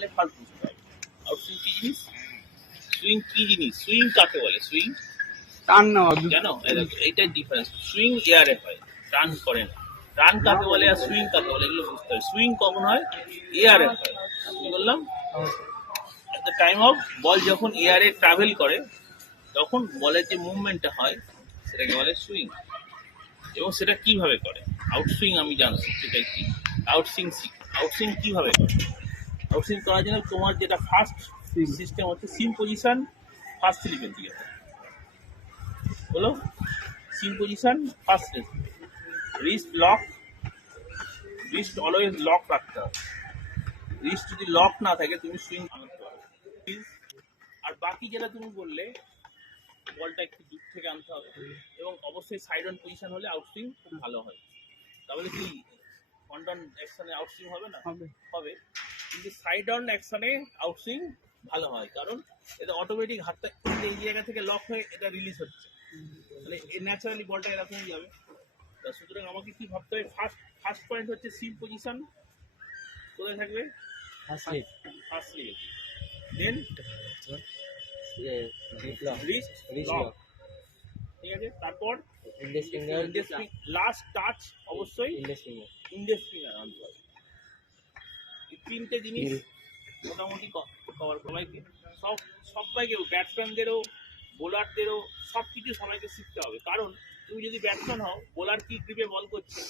নাহলে ফার্স্ট বুঝতে হবে আউটসুইং কি জিনিস, সুইং কি জিনিস, সুইং কাকে বলে, সুইং টান নেওয়া জানো? এইটাই ডিফারেন্স। সুইং এয়ারে হয়, রান করে না। রান কাকে বলে আর সুইং কাকে বলে এগুলো বুঝতে হবে। সুইং কখন হয়? এয়ারে হয়। কি বললাম? এট দ্য টাইম অফ বল যখন এয়ারে ট্রাভেল করে তখন বলের যে মুভমেন্টটা হয় সেটাকে বলে সুইং। এবং সেটা কিভাবে করে, আউটসুইং আমি জানছি সেটাই কি। আউটসুইং আউটসুইং কিভাবে করে? আউটসুইং করার জন্য তোমার যেটা ফার্স্ট সিস্টেম হচ্ছে সিম পজিশন, ফার্স্ট স্লিপের দিকে বলো। Seam position first slip, wrist lock, wrist always lock রাখতে হবে। রিস্ট যদি লক না থাকে তুমি সুইং আনতে পারবে। আর বাকি যেটা তুমি বললে বলটা একটু দূর থেকে আনতে হবে এবং অবশ্যই সাইড অন পজিশন হলে আউটসুইং খুব ভালো হয়। তাহলে কি ফ্রন্ট অন অ্যাকশনে আউটসুইং হবে না? হবে, কিন্তু সাইড অন অ্যাকশনে আউটসুইং ভালো হয়, কারণ এটা অটোমেটিক হাতটা এই জায়গা থেকে লক হয়ে এটা রিলিজ হচ্ছে, তাহলে ন্যাচারালি বলটা এরকমই যাবে। সুতরাং আমাকে কি ভাবতে হবে, ফার্স্ট পয়েন্ট হচ্ছে সিম পজিশন কোথায় থাকবে? First slip. Then wrist lock, ঠিক আছে। তারপর লাস্ট টাচ অবশ্যই ইন্ডেক্স ফিঙ্গার আনতে হবে। এই তিনটে জিনিস মোটামুটি কভার সবাইকে, সবাইকে ব্যাটসম্যানদেরও বোলারদেরও সব কিছু সবাইকে শিখতে হবে। কারণ তুমি যদি ব্যাটসম্যান হও, বোলার কি গ্রিপে বল করছে